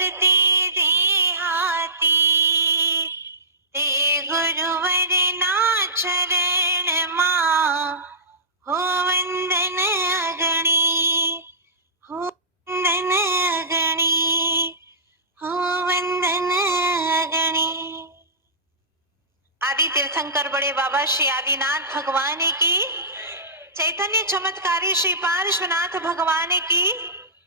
करते देहाती, ते गुरुवर ना चरण मां हो वंदन अगणी, हो वंदन अगणी, हो वंदन अगणी। आदि तीर्थंकर बड़े बाबा श्री आदिनाथ भगवान की, चैतन्य चमत्कारी श्री पार्श्वनाथ भगवान की,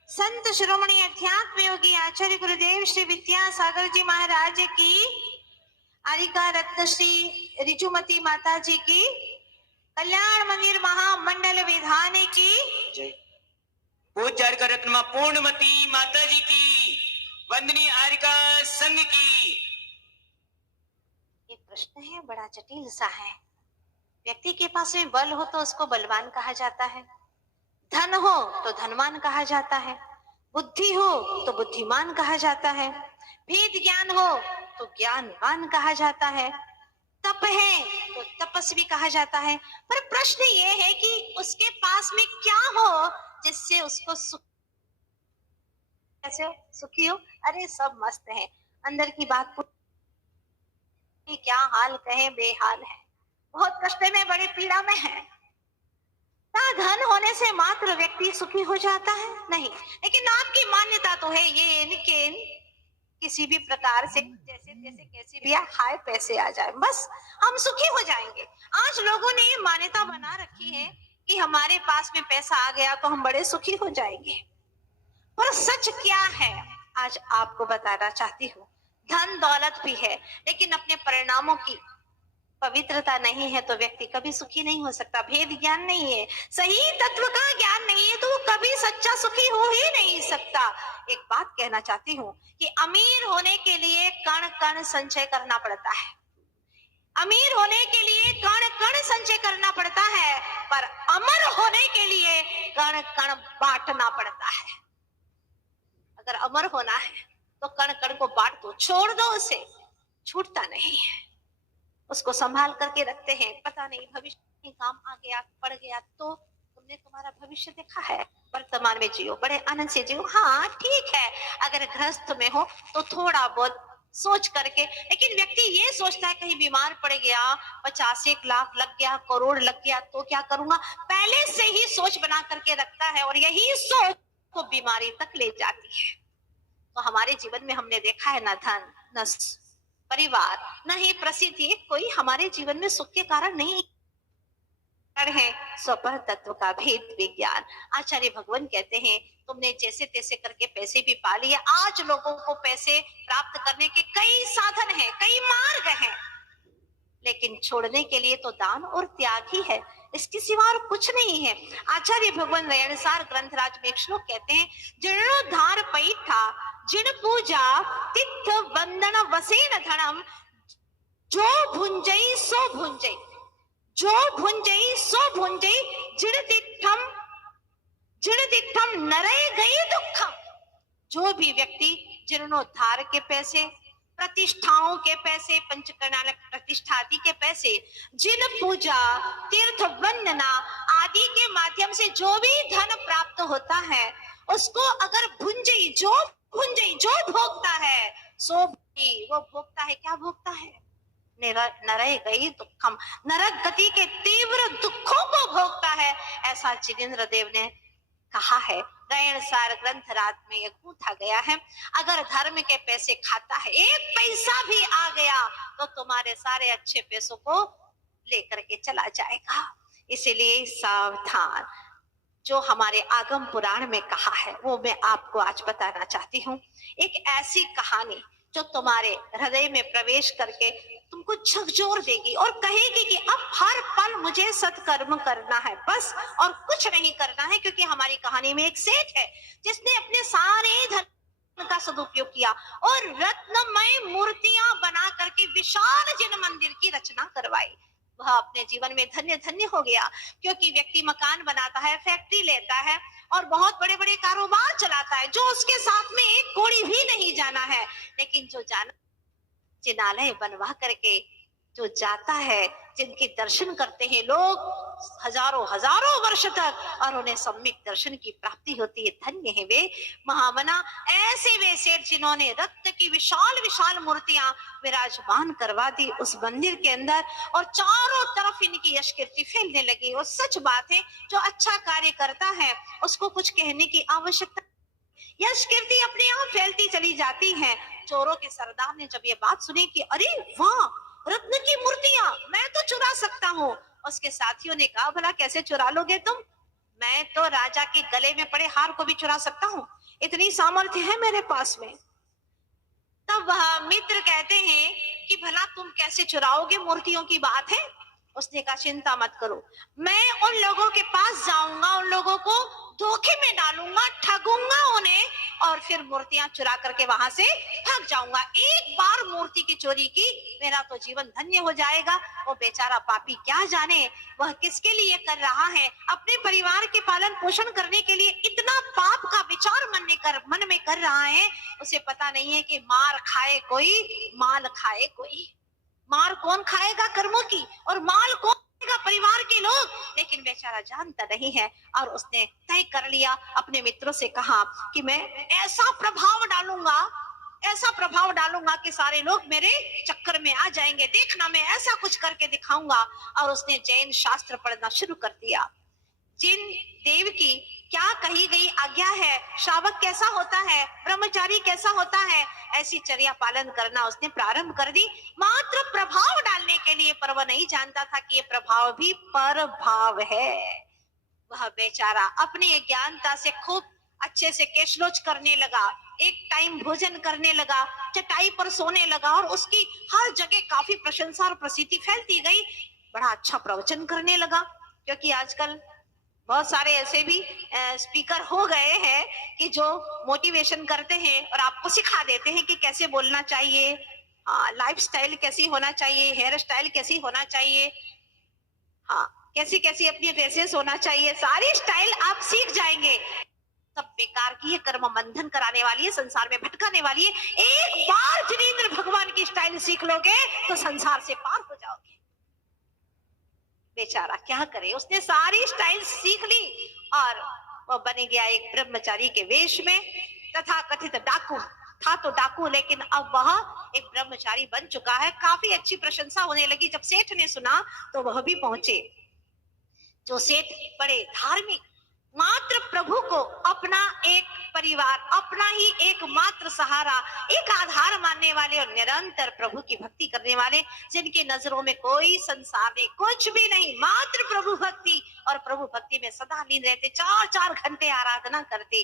संत शिरोमणि अध्यात्म योगी आचार्य गुरुदेव श्री विद्यासागर जी महाराज की, आरिका रत्न श्री रिजुमती माता जी की, कल्याण मंदिर महामंडल विधान की जय। पूज्य आरिका रत्न पूर्णमती माता जी की, वंदनीय आरिका संघ की। ये प्रश्न है बड़ा जटिल सा है। व्यक्ति के पास में बल हो तो उसको बलवान कहा जाता है, धन हो तो धनवान कहा जाता है, बुद्धि हो तो बुद्धिमान कहा जाता है, वेद ज्ञान हो तो ज्ञानवान कहा जाता है, तप है तो तपस्वी कहा जाता है। पर प्रश्न ये है कि उसके पास में क्या हो जिससे उसको सुख, कैसे सुखी हो? अरे सब मस्त है, अंदर की बात क्या हाल कहे, बेहाल है, बहुत कष्ट में, बड़ी पीड़ा में है। क्या धन होने से मात्र व्यक्ति सुखी हो जाता है? नहीं, लेकिन आपकी मान्यता तो है ये इनके किसी भी प्रकार से जैसे तैसे कैसे भी हाय पैसे आ जाए बस हम सुखी हो जाएंगे। आज लोगों ने ये मान्यता बना रखी है कि हमारे पास में पैसा आ गया तो हम बड़े सुखी हो जाएंगे। पर सच क्या है आज आपको बताना चाहती हूँ। धन दौलत भी है लेकिन अपने परिणामों की पवित्रता नहीं है तो व्यक्ति कभी सुखी नहीं हो सकता। भेद ज्ञान नहीं है, सही तत्व का ज्ञान नहीं है तो वो कभी सच्चा सुखी हो ही नहीं सकता। एक बात कहना चाहती हूँ कि अमीर होने के लिए कण कण संचय करना पड़ता है, अमीर होने के लिए कण कण संचय करना पड़ता है, पर अमर होने के लिए कण कण बांटना पड़ता है। अगर अमर होना है तो कण कण को बांट दो, छोड़ दो, उसे छूटता नहीं है, उसको संभाल करके रखते हैं। पता नहीं भविष्य में काम आ गया पड़ गया तो तुमने तुम्हारा भविष्य देखा है, वर्तमान में जियो, बड़े आनंद से जियो। हाँ ठीक है, अगर गृहस्थ में हो तो थोड़ा बहुत सोच करके, लेकिन व्यक्ति ये सोचता है कहीं बीमार पड़ गया, 50 लाख लग गया, करोड़ लग गया तो क्या करूंगा, पहले से ही सोच बना करके रखता है और यही सोच को बीमारी तक ले जाती है। तो हमारे जीवन में हमने देखा है ना धन न परिवार न ही प्रसिद्धि कोई हमारे जीवन में सुख के कारण नहीं है। स्वपर तत्व का भेद विज्ञान आचार्य भगवान कहते हैं तुमने जैसे तैसे करके पैसे भी पा लिए। आज लोगों को पैसे प्राप्त करने के कई साधन हैं, कई मार्ग हैं, लेकिन छोड़ने के लिए तो दान और त्याग ही है, इसके सिवा और कुछ नहीं है। आचार्य भगवान रेणसार ग्रंथराज में एक श्लोक कहते हैं, जीर्णोद्धार पैठा जिन पूजा तिथ वंदन वसेन धनम, जो भुंजई सो भुंजई, जो भुंजई सो भुंजई, जिण तिठम नरय गई दुखम। जो भी व्यक्ति जीर्णोद्धार के पैसे, प्रतिष्ठाओं के पैसे, पंचकर्णालक प्रतिष्ठा आदि के पैसे, जिन पूजा तीर्थ वंदना आदि के माध्यम से जो भी धन प्राप्त होता है उसको अगर भुंजई जो भोगता है सो भी वो भोगता है। क्या भोगता है? नरय गई दुखम, नरक गति के तीव्र दुखों को भोगता है, ऐसा जिनेंद्र देव ने कहा है। रेणसार ग्रंथराज में यह पूछा गया है, अगर धर्म के पैसे खाता है, एक पैसा भी आ गया तो तुम्हारे सारे अच्छे पैसों को लेकर के चला जाएगा। इसलिए सावधान। जो हमारे आगम पुराण में कहा है वो मैं आपको आज बताना चाहती हूँ। एक ऐसी कहानी जो तुम्हारे हृदय में प्रवेश करके तुमको झकझोर देगी और कहेगी कि अब हर पल मुझे सत्कर्म करना है बस, और कुछ नहीं करना है। क्योंकि हमारी कहानी में एक सेठ है जिसने अपने सारे धन का सदुपयोग किया और रत्नमय मूर्तियां बना करके विशाल जिन मंदिर की रचना करवाई। वह अपने जीवन में धन्य धन्य हो गया, क्योंकि व्यक्ति मकान बनाता है, फैक्ट्री लेता है और बहुत बड़े बड़े कारोबार चलाता है, जो उसके साथ में एक कौड़ी भी नहीं जाना है, लेकिन जो जाना जिनालय बनवा करके जो जाता है जिनके दर्शन करते हैं लोग हजारों हजारों वर्ष तक और उन्हें सम्यक दर्शन की प्राप्ति होती है। धन्य है वे महामना, ऐसे वे सेठ जिन्होंने रत्न की विशाल विशाल मूर्तियां विराजमान करवा दी उस मंदिर के अंदर और चारों तरफ इनकी यश कीर्ति फैलने लगी। और सच बात है, जो अच्छा कार्य करता है उसको कुछ कहने की आवश्यकता, यश कीर्ति अपने आप फैलती चली जाती है। चोरों के सरदार ने जब ये बात सुनी कि अरे वाह, रत्न की मूर्तियां मैं तो चुरा सकता हूँ, उसके साथियों ने कहा भला कैसे चुरा लोगे तुम? मैं तो राजा के गले में पड़े हार को भी चुरा सकता हूँ, इतनी सामर्थ्य है मेरे पास में। तब वह मित्र कहते हैं कि भला तुम कैसे चुराओगे, मूर्तियों की बात है। उसने कहा चिंता मत करो, मैं उन लोगों के पास जाऊंगा, उन लोगों को धोखे में डालूंगा, ठगूंगा उन्हें और फिर मूर्तियां चुरा करके वहां से भाग जाऊंगा। एक बार मूर्ति की चोरी की, मेरा तो जीवन धन्य हो जाएगा। वो बेचारा पापी क्या जाने वह किसके लिए कर रहा है, अपने परिवार के पालन पोषण करने के लिए इतना पाप का विचार मन में कर रहा है। उसे पता नहीं है कि मार खाए कोई, माल खाए कोई। मार कौन खाएगा कर्मों की, और माल कौन खाएगा परिवार के लोग, लेकिन बेचारा जानता नहीं है। और उसने तय कर लिया, अपने मित्रों से कहा कि मैं ऐसा प्रभाव डालूंगा कि सारे लोग मेरे चक्कर में आ जाएंगे, देखना मैं ऐसा कुछ करके दिखाऊंगा। और उसने जैन शास्त्र पढ़ना शुरू कर दिया। जिन देव की क्या कही गई आज्ञा है, श्रावक कैसा होता है, ब्रह्मचारी कैसा होता है, ऐसी चर्या पालन करना उसने प्रारंभ कर दी, मात्र प्रभाव डालने के लिए। पर वह नहीं जानता था कि ये प्रभाव भी परभाव है। वह बेचारा अपनी ज्ञानता से खूब अच्छे से केशलोच करने लगा, एक टाइम भोजन करने लगा, चटाई पर सोने लगा और उसकी हर जगह काफी प्रशंसा और प्रसिद्धि फैलती गई। बड़ा अच्छा प्रवचन करने लगा, क्योंकि आजकल बहुत सारे ऐसे भी स्पीकर हो गए हैं कि जो मोटिवेशन करते हैं और आपको सिखा देते हैं कि कैसे बोलना चाहिए, लाइफ स्टाइल कैसी होना चाहिए, हेयर स्टाइल कैसी होना चाहिए, कैसी कैसी अपनी ड्रेसेस होना चाहिए, सारी स्टाइल आप सीख जाएंगे। सब बेकार की है, कर्म बंधन कराने वाली है, संसार में भटकाने वाली है। एक बार जिनेंद्र भगवान की स्टाइल सीख लोगे तो संसार से पार हो जाओगे। बेचारा क्या करे, उसने सारी स्टाइल सीख ली और वह बन गया एक ब्रह्मचारी के वेश में। तथा कथित डाकू था तो डाकू, लेकिन अब वह एक ब्रह्मचारी बन चुका है। काफी अच्छी प्रशंसा होने लगी। जब सेठ ने सुना तो वह भी पहुंचे। जो सेठ बड़े धार्मिक, मात्र प्रभु को अपना एक परिवार, अपना ही एकमात्र सहारा, एक आधार मानने वाले और निरंतर प्रभु की भक्ति करने वाले, जिनकी नजरों में कोई संसार में कुछ भी नहीं, मात्र प्रभु भक्ति, और प्रभु भक्ति में सदा लीन रहते, 4-4 घंटे आराधना करते।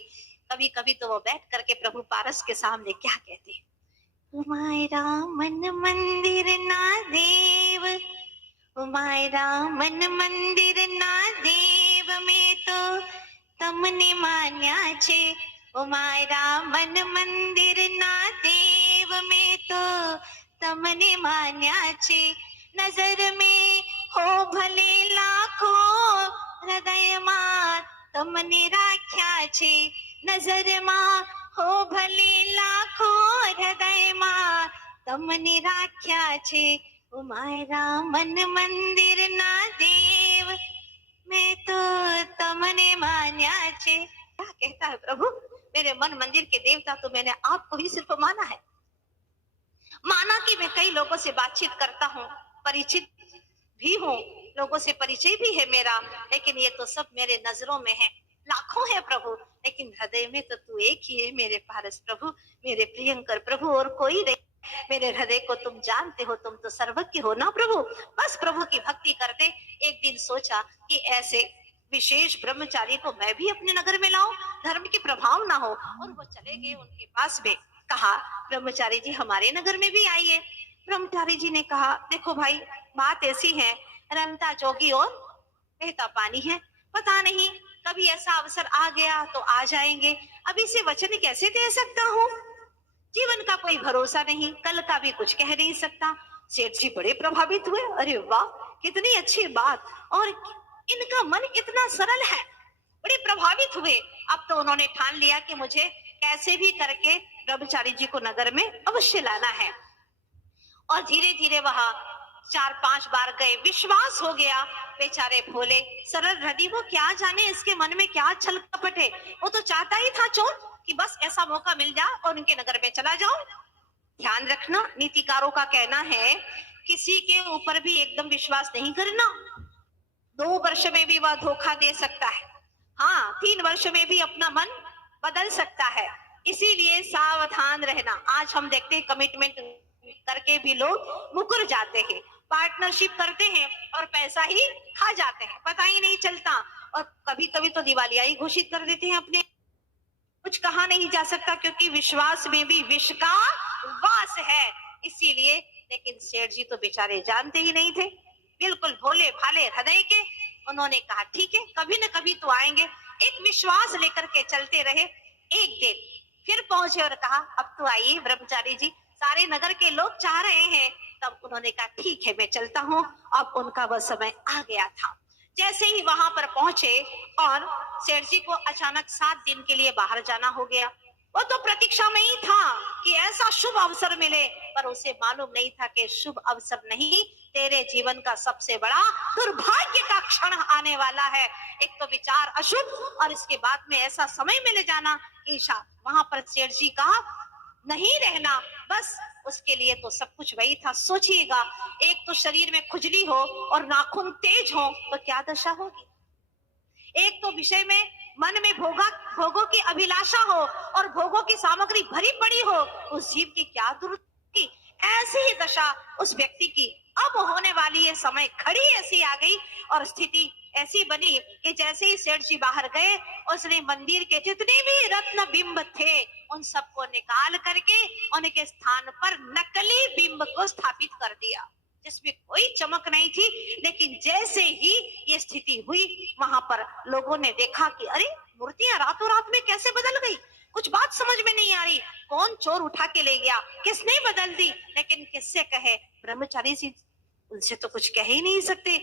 कभी कभी तो वो बैठ करके प्रभु पारस के सामने क्या कहते, तुम्हारा मन मंदिर ना देव, तुम्हारा मन मंदिर ना देव में तो તમને માન્યા છે, મારા મન મંદિર ના દેવ में तो તમને માન્યા છે। નજર में हो भले लाखों, हृदय માં તમને રાખ્યા છે। નજર માં हो भले लाखों, हृदय માં તમને રાખ્યા છે। મારા મન મંદિર ના देव मैं तो तमने मान्या छे। क्या कहता है प्रभु, मेरे मन मंदिर के देवता तो मैंने आपको ही सिर्फ माना है। माना कि मैं कई लोगों से बातचीत करता हूँ, परिचित भी हूँ, लोगों से परिचय भी है मेरा, लेकिन ये तो सब मेरे नजरों में है, लाखों है प्रभु, लेकिन हृदय में तो तू एक ही है मेरे पारस प्रभु, मेरे प्रियंकर प्रभु, और कोई नहीं। मेरे हृदय को तुम जानते हो, तुम तो सर्वज्ञ हो ना प्रभु। बस प्रभु की भक्ति करते एक दिन सोचा कि ऐसे विशेष ब्रह्मचारी को मैं भी अपने नगर में लाऊं, धर्म के प्रभाव ना हो। और वो चले गए उनके पास में, कहा ब्रह्मचारी जी हमारे नगर में भी आइए। ब्रह्मचारी जी ने कहा देखो भाई, बात ऐसी है, रमता जोगी और बहता पानी है, पता नहीं कभी ऐसा अवसर आ गया तो आ जाएंगे, अभी से वचन कैसे दे सकता हूँ, जीवन का कोई भरोसा नहीं, कल का भी कुछ कह नहीं सकता। सेठ जी बड़े प्रभावित हुए, अरे वाह कितनी अच्छी बात, और इनका मन इतना सरल है, बड़े प्रभावित हुए। अब तो उन्होंने ठान लिया कि मुझे कैसे भी करके ब्रह्मचारी जी को नगर में अवश्य लाना है। और धीरे धीरे वहां 4-5 बार गए, विश्वास हो गया। बेचारे भोले सरल हृदय, वो क्या जाने इसके मन में क्या छल कपट है। वो तो चाहता ही था चोर कि बस ऐसा मौका मिल जाए और उनके नगर में चला जाऊं। ध्यान रखना, नीतिकारों का कहना है किसी के ऊपर भी एकदम विश्वास नहीं करना। 2 वर्ष में भी वह धोखा दे सकता है, हाँ 3 वर्ष में भी अपना मन बदल सकता है। इसीलिए सावधान रहना। आज हम देखते हैं कमिटमेंट करके भी लोग मुकर जाते हैं, पार्टनरशिप करते हैं और पैसा ही खा जाते हैं, पता ही नहीं चलता। और कभी कभी तो दिवालिया ही घोषित कर देते हैं अपने। कुछ कहा नहीं जा सकता क्योंकि विश्वास में भी विष का वास है। इसीलिए, लेकिन सेठ जी तो बेचारे जानते ही नहीं थे, बिल्कुल भोले भाले हृदय के। उन्होंने कहा ठीक है, कभी न कभी तो आएंगे। एक विश्वास लेकर के चलते रहे। एक दिन फिर पहुंचे और कहा अब तो आइए ब्रह्मचारी जी, सारे नगर के लोग चाह रहे हैं। तब उन्होंने कहा ठीक है मैं चलता हूँ। अब उनका वह समय आ गया था। जैसे ही वहां पर पहुंचे और सेठ जी को अचानक 7 दिन के लिए बाहर जाना हो गया। वो तो प्रतीक्षा में ही था कि ऐसा शुभ अवसर मिले, पर उसे मालूम नहीं था कि शुभ अवसर नहीं, तेरे जीवन का सबसे बड़ा दुर्भाग्य का क्षण आने वाला है। एक तो विचार अशुभ और इसके बाद में ऐसा समय मिल जाना कि वहां पर सेठ जी का नहीं रहना, बस उसके लिए तो सब कुछ वही था। सोचिएगा, एक तो शरीर में खुजली हो और नाखून तेज हो तो क्या दशा होगी। एक तो विषय में मन में भोगों की अभिलाषा हो और भोगों की सामग्री भरी पड़ी हो, उस जीव की क्या दुर्गति। ऐसी ही दशा उस व्यक्ति की अब होने वाली ये समय खड़ी ऐसी आ गई और स्थिति ऐसी बनी कि जैसे ही सेठ जी बाहर गए, उसने मंदिर के जितने भी रत्न बिंब थे उन सबको निकाल करके उनके स्थान पर नकली बिंब को स्थापित कर दिया, जिसमें कोई चमक नहीं थी। लेकिन जैसे ही ये स्थिति हुई, वहां पर लोगों ने देखा कि अरे मूर्तियां रातों रात में कैसे बदल गई। कुछ बात समझ में नहीं आ रही, कौन चोर उठा के ले गया, किसने बदल दी। लेकिन किससे कहे, ब्रह्मचारी जी उनसे तो कुछ कह ही नहीं सकते,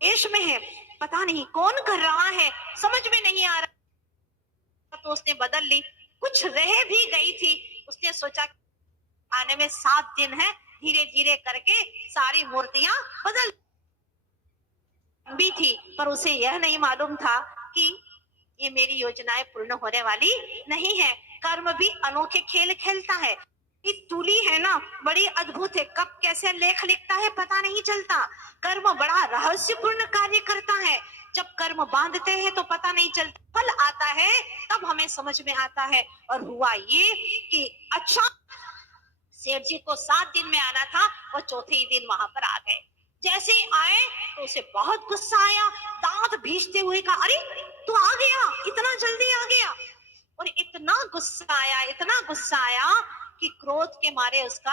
देश में है, पता नहीं कौन कर रहा है, समझ में नहीं आ रहा। तो उसने बदल ली। कुछ रह भी गई थी, उसने सोचा आने में 7 दिन है, धीरे धीरे करके सारी मूर्तियां बदल भी थी। पर उसे यह नहीं मालूम था कि ये मेरी योजनाएं पूर्ण होने वाली नहीं है। कर्म भी अनोखे खेल खेलता है। ये तुली है ना, बड़ी अद्भुत है, कब कैसे लेख लिखता है पता नहीं चलता। कर्म बड़ा रहस्यपूर्ण कार्य करता है। जब कर्म बांधते हैं तो पता नहीं चलता, फल आता है तब हमें समझ में आता है। और हुआ ये कि अच्छा, सेठ जी को 7 दिन में आना था, वो चौथे ही दिन वहां पर आ गए। जैसे आए तो उसे बहुत गुस्सा आया, दांत भींचते हुए कहा अरे तू आ गया, इतना जल्दी आ गया। और इतना गुस्सा आया कि क्रोध के मारे उसका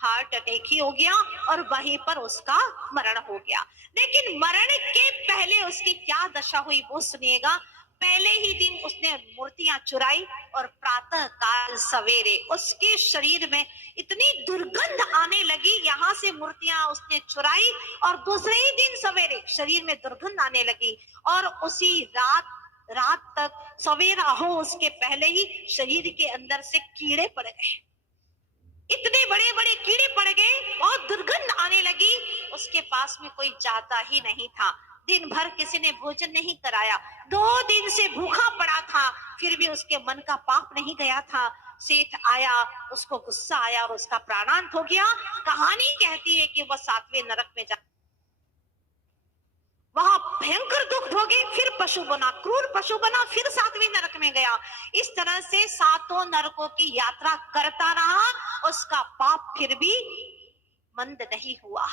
हार्ट अटैक ही हो गया और वहीं पर उसका मरण हो गया। लेकिन मरण के पहले उसकी क्या दशा हुई वो सुनिएगा। पहले ही दिन उसने मूर्तियां चुराई और प्रातः काल सवेरे उसके शरीर में इतनी दुर्गंध आने लगी। यहाँ से मूर्तियां उसने चुराई और दूसरे ही दिन सवेरे शरीर में दुर्गंध आने लगी और उसी रात तक सवेरा हो उसके पहले ही शरीर के अंदर से कीड़े पड़ गए। इतने बड़े बड़े कीड़े पड़ गए, बहुत दुर्गंध आने लगी। उसके पास में कोई जाता ही नहीं था। दिन भर किसी ने भोजन नहीं कराया, 2 दिन से भूखा पड़ा था, फिर भी उसके मन का पाप नहीं गया था। सेठ आया, उसको गुस्सा आया और उसका प्राणांत हो गया। कहानी कहती है कि वह 7वें नरक में जा, वहां भयंकर दुख भोगे, फिर पशु बना, क्रूर पशु बना, फिर 7वें नरक में गया। इस तरह से 7 नरकों की यात्रा करता रहा, उसका पाप फिर भी मंद नहीं हुआ।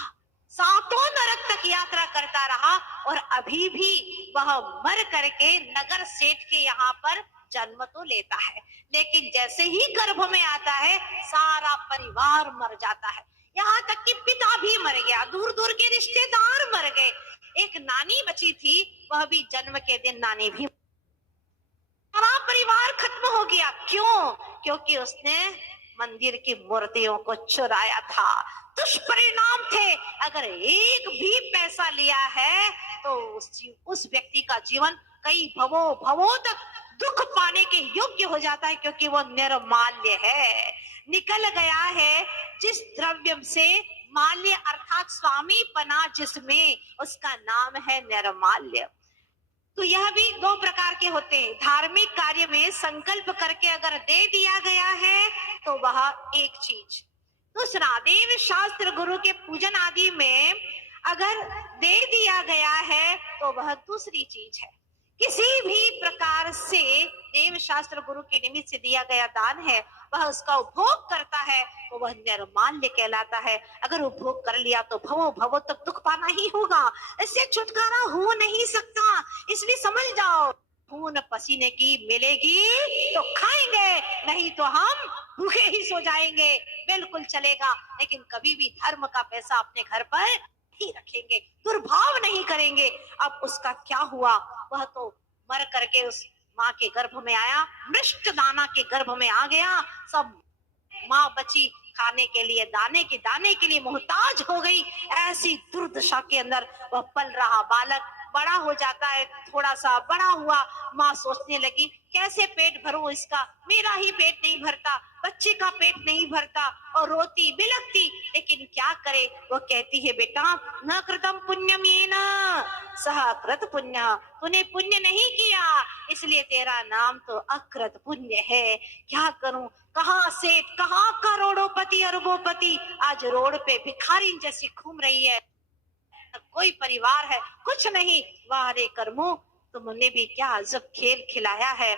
7 नरक तक यात्रा करता रहा और अभी भी वह मर करके नगर सेठ के यहाँ पर जन्म तो लेता है, लेकिन जैसे ही गर्भ में आता है सारा परिवार मर जाता है। यहाँ तक कि पिता भी मर गया, दूर दूर के रिश्तेदार मर गए। एक नानी बची थी, वह भी जन्म के दिन नानी भी, सारा परिवार खत्म हो गया। क्यों? क्योंकि उसने मंदिर की मूर्तियों को चुराया था। दुष्परिणाम थे। अगर एक भी पैसा लिया है तो उस व्यक्ति का जीवन कई भवों तक दुख पाने के योग्य हो जाता है, क्योंकि वो निर्माल्य है, निकल गया है। जिस द्रव्य से माल्य अर्थात स्वामी पना जिसमें, उसका नाम है निर्माल्य। तो यह भी दो प्रकार के होते हैं। धार्मिक कार्य में संकल्प करके अगर दे दिया गया है तो वह एक चीज। दूसरा, देव शास्त्र गुरु के पूजन आदि में अगर दे दिया गया है तो वह दूसरी चीज है। किसी भी प्रकार से देव शास्त्र गुरु के निमित्त से दिया गया दान है, वह उसका उपभोग करता है तो वह निर्माल्य कहलाता है। अगर उपभोग कर लिया तो भवो भवो तक दुख पाना ही होगा, इससे छुटकारा हो नहीं सकता। इसलिए समझ जाओ, खून पसीने की मिलेगी तो खाएंगे, नहीं तो हम भूखे ही सो जाएंगे, बिल्कुल चलेगा। लेकिन कभी भी धर्म का पैसा अपने घर पर ही रखेंगे, दुर्भाव नहीं करेंगे। अब उसका क्या हुआ, वह तो मर करके उस माँ के गर्भ में आया, मृष्ट दाना के गर्भ में आ गया। सब माँ बची खाने के लिए, दाने के लिए मोहताज हो गई। ऐसी दुर्दशा के अंदर वह पल रहा बालक बड़ा हो जाता है। थोड़ा सा बड़ा हुआ, माँ सोचने लगी कैसे पेट भरूं इसका, मेरा ही पेट नहीं भरता, बच्चे का पेट नहीं भरता, और रोती बिलखती। लेकिन क्या करे, वो कहती है बेटा न कृतम पुण्यम येन सह कृत पुण्य, तूने पुण्य नहीं किया इसलिए तेरा नाम तो अकृत पुण्य है। क्या करूं, कहाँ सेठ, कहाँ करोड़ोपति अरबोपति, आज रोड पे भिखारी जैसी घूम रही है, कोई परिवार है कुछ नहीं। वाह रे कर्मों, तुमने भी क्या अजब खेल खिलाया है।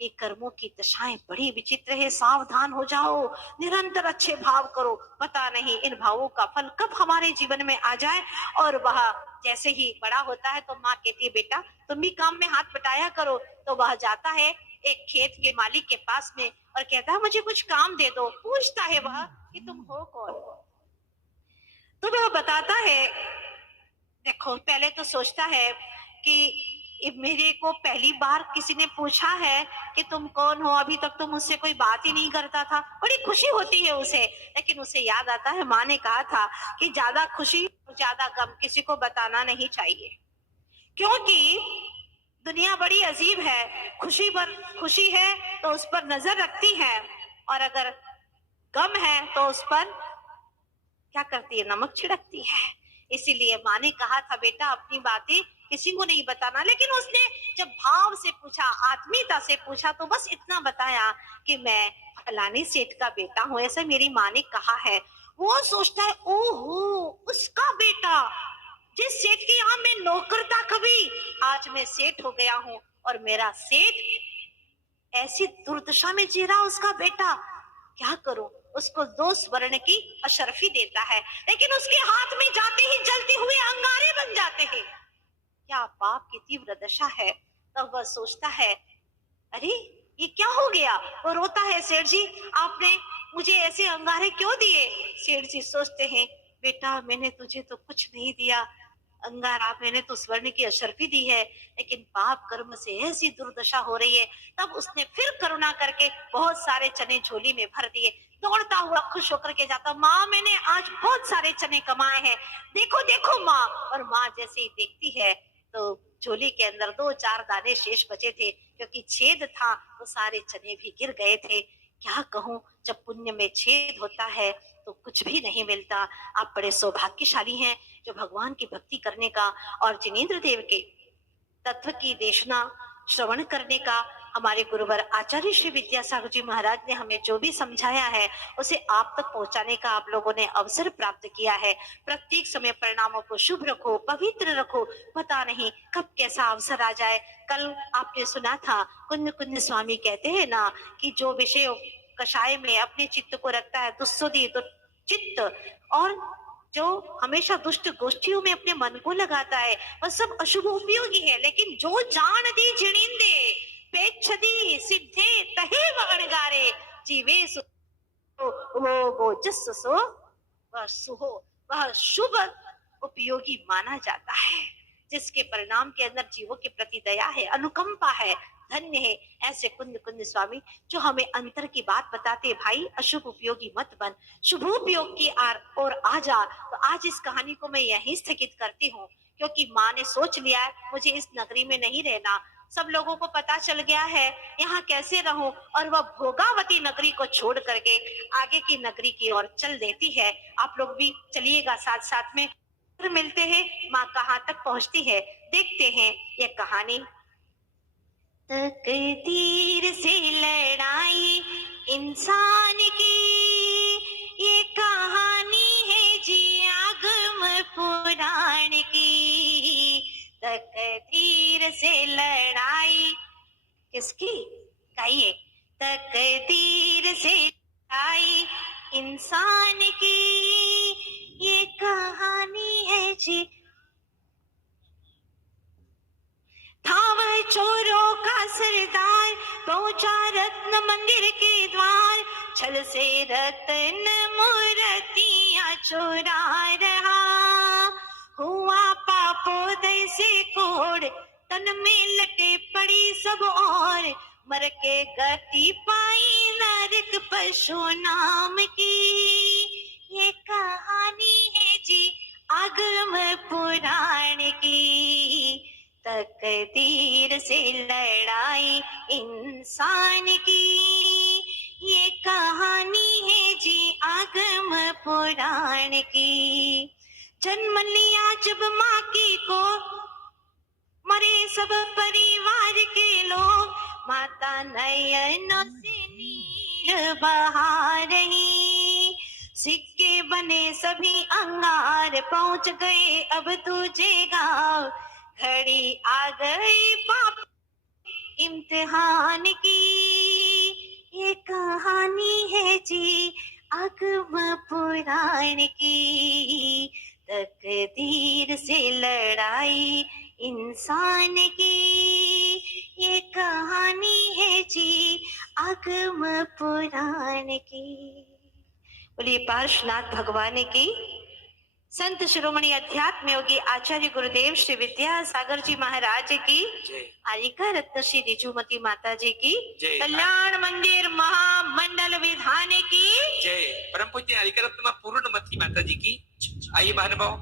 ये कर्मों की दशाएं बड़ी विचित्र है, सावधान हो जाओ, निरंतर अच्छे भाव करो। पता नहीं इन भावों का फल कब हमारे जीवन में आ जाए। और वह जैसे ही बड़ा होता है तो माँ कहती है बेटा तुम भी काम में हाथ बटाया करो। तो वह जाता है एक खेत के मालिक के पास में और कहता है मुझे कुछ काम दे दो। पूछता है वह कि तुम हो कौन, तो वह बताता है। देखो, पहले तो सोचता है कि मेरे को पहली बार किसी ने पूछा है कि तुम कौन हो, अभी तक तो मुझसे कोई बात ही नहीं करता था। बड़ी खुशी होती है उसे, लेकिन उसे याद आता है माँ ने कहा था कि ज्यादा खुशी ज्यादा गम किसी को बताना नहीं चाहिए, क्योंकि दुनिया बड़ी अजीब है। खुशी पर खुशी है तो उस पर नजर रखती है, और अगर गम है तो उस पर क्या करती है, नमक छिड़कती है। इसीलिए माँ ने कहा था बेटा अपनी बातें किसी को नहीं बताना। लेकिन उसने जब भाव से पूछा, आत्मीयता से पूछा, तो बस इतना बताया कि मैं फलाने सेठ का बेटा हूँ, ऐसा मेरी माँ ने कहा है। वो सोचता है ओहो उसका बेटा, जिस सेठ के यहाँ मैं नौकर था कभी, आज मैं सेठ हो गया हूँ, और मेरा सेठ ऐसी दुर्दशा में जी रहा उसका बेटा। क्या करूं, उसको 2 स्वर्ण की अशर्फी देता है, लेकिन उसके हाथ में जाते ही जलते हुए अंगारे बन जाते हैं। क्या पाप की तीव्र दशा है। तब वह सोचता है अरे ये क्या हो गया। वो रोता है सेठ जी आपने मुझे ऐसे अंगारे क्यों दिए। सेठ जी सोचते हैं बेटा मैंने तुझे तो कुछ नहीं दिया अंगारा, मैंने तो स्वर्ण की अशर्फी दी है, लेकिन पाप कर्म से ऐसी दुर्दशा हो रही है। तब उसने फिर करुणा करके बहुत सारे चने झोली में भर दिए। दौड़ता हुआ खुश होकर के जाता, माँ मैंने आज बहुत सारे चने कमाए हैं, देखो देखो माँ। और माँ जैसे ही देखती है तो झोली के अंदर 2-4 दाने शेष बचे थे, क्योंकि छेद था तो सारे चने भी गिर गए थे। क्या कहूँ, जब पुण्य में छेद होता है तो कुछ भी नहीं मिलता। आप बड़े सौभाग्यशाली हैं जो भगवान की भक्ति करने का और जिनेंद्र देव के तत्व की देशना श्रवण करने का, हमारे गुरुवर आचार्य श्री विद्यासागर जी महाराज ने हमें जो भी समझाया है उसे आप तक पहुंचाने का आप लोगों ने अवसर प्राप्त किया है। प्रत्येक समय परिणामों को शुभ रखो, पवित्र रखो, पता नहीं कब कैसा अवसर आ जाए। कल आपने सुना था कुंद कुंद स्वामी कहते हैं ना कि जो विषय कषाय में अपने चित्त को रखता है दुस्सुदी तो चित्त, और जो हमेशा दुष्ट गोष्ठियों में अपने मन को लगाता है वह सब अशुभ उपयोगी है। लेकिन जो जान दी जिणिंदे पेक्षदी सिद्धे तहे वणगारे जीवे वो जस सो वह सुहो, वह शुभ उपयोगी माना जाता है, जिसके परिणाम के अंदर जीवों के प्रति दया है, अनुकंपा है, धन्य है। ऐसे कुंद कुंद स्वामी जो हमें अंतर की बात बताते, भाई अशुभ उपयोगी मत बन, शुभ उपयोग की ओर आ जा। तो आज इस कहानी को मैं यहीं स्थगित करती हूँ, क्योंकि माँ ने सोच लिया है मुझे इस नगरी में नहीं रहना, सब लोगों को पता चल गया है यहाँ कैसे रहूं, और वह भोगावती नगरी को छोड़ करके आगे की नगरी की ओर चल देती है। आप लोग भी चलिएगा साथ साथ में, फिर मिलते हैं माँ कहाँ तक पहुंचती है, देखते हैं ये कहानी। तकदीर से लड़ाई इंसान की, ये कहानी है जी आगम पुराण की। तकदीर से लड़ाई किसकी, गाइए। तकदीर से लड़ाई इंसान की, ये कहानी है जी। था वह चोरों का सरदार, पहुंचा रत्न मंदिर के द्वार, छल से रत्न मूर्तियां चुरा रहा। हुआ पापोदय से कोड़, तन में लटे पड़ी सब और, मर के गति पाई नरक पशु नाम की। ये कहानी है जी आगम पुराण की। तकदीर से लड़ाई इंसान की, ये कहानी है जी आगम पुराण की। जन्म लिया जब माँ की को, मरे सब परिवार के लोग, माता नयनों से नीर बहा रही। सिक्के बने सभी अंगार, पहुंच गए अब तुझे गाँव, घड़ी आ गई पाप इम्तिहान की। ये कहानी है जी आगम पुराण की। तकदीर से लड़ाई इंसान की, ये कहानी है जी आगम पुराण की। बोलिए पार्श्वनाथ भगवान की। संत शिरोमणि अध्यात्म योगी आचार्य गुरुदेव श्री विद्यासागर जी महाराज की, आलिका रत्न श्री रिजुमती माता जी की, कल्याण मंदिर महामंडल विधान की जय। परम पूज्य आलिका रत्न पूर्णमती माता जी की। आइए महानुभाव,